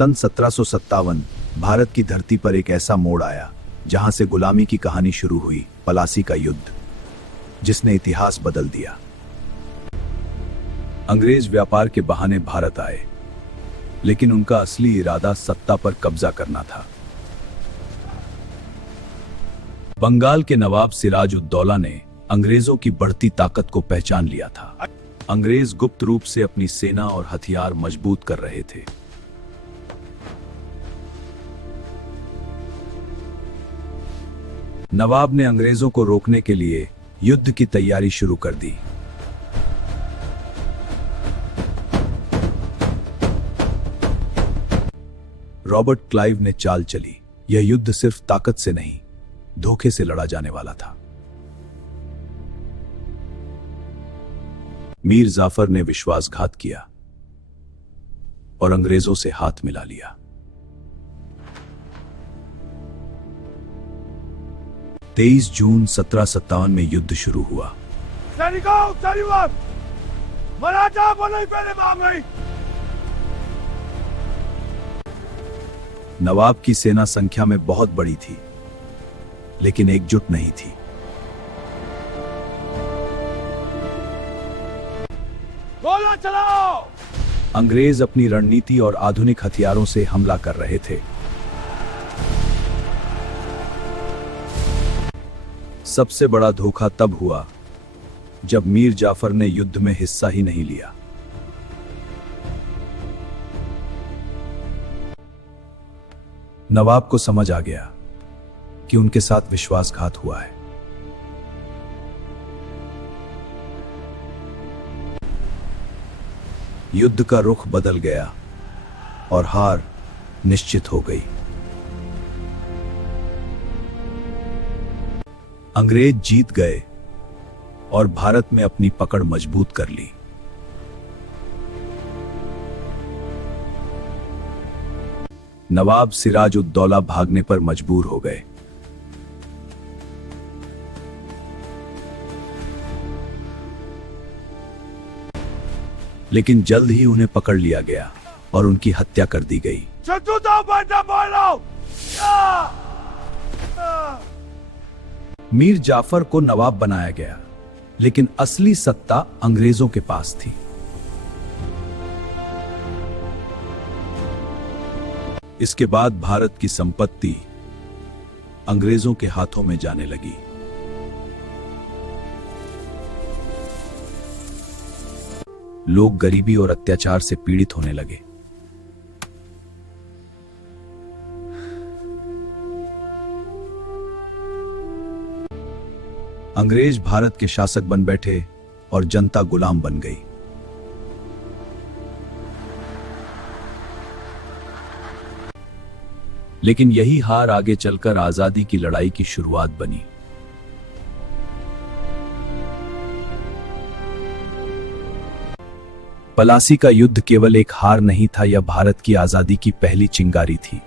सन 1757 भारत की धरती पर एक ऐसा मोड़ आया जहां से गुलामी की कहानी शुरू हुई। पलासी का युद्ध, जिसने इतिहास बदल दिया। अंग्रेज व्यापार के बहाने भारत आए, लेकिन उनका असली इरादा सत्ता पर कब्जा करना था। बंगाल के नवाब सिराज-उद-दौला ने अंग्रेजों की बढ़ती ताकत को पहचान लिया था। अंग्रेज गुप्त रूप से अपनी सेना और हथियार मजबूत कर रहे थे। नवाब ने अंग्रेजों को रोकने के लिए युद्ध की तैयारी शुरू कर दी। रॉबर्ट क्लाइव ने चाल चली। यह युद्ध सिर्फ ताकत से नहीं, धोखे से लड़ा जाने वाला था। मीर जाफर ने विश्वासघात किया और अंग्रेजों से हाथ मिला लिया। 23 जून 1757 में युद्ध शुरू हुआ। नवाब की सेना संख्या में बहुत बड़ी थी, लेकिन एकजुट नहीं थी। गोला चलाओ! अंग्रेज अपनी रणनीति और आधुनिक हथियारों से हमला कर रहे थे। सबसे बड़ा धोखा तब हुआ जब मीर जाफर ने युद्ध में हिस्सा ही नहीं लिया। नवाब को समझ आ गया कि उनके साथ विश्वासघात हुआ है। युद्ध का रुख बदल गया और हार निश्चित हो गई। अंग्रेज जीत गए और भारत में अपनी पकड़ मजबूत कर ली। नवाब सिराज-उद-दौला भागने पर मजबूर हो गए। लेकिन जल्द ही उन्हें पकड़ लिया गया और उनकी हत्या कर दी गई। मीर जाफर को नवाब बनाया गया, लेकिन असली सत्ता अंग्रेजों के पास थी। इसके बाद भारत की संपत्ति अंग्रेजों के हाथों में जाने लगी। लोग गरीबी और अत्याचार से पीड़ित होने लगे। अंग्रेज भारत के शासक बन बैठे और जनता गुलाम बन गई। लेकिन यही हार आगे चलकर आजादी की लड़ाई की शुरुआत बनी। पलासी का युद्ध केवल एक हार नहीं था, यह भारत की आजादी की पहली चिंगारी थी।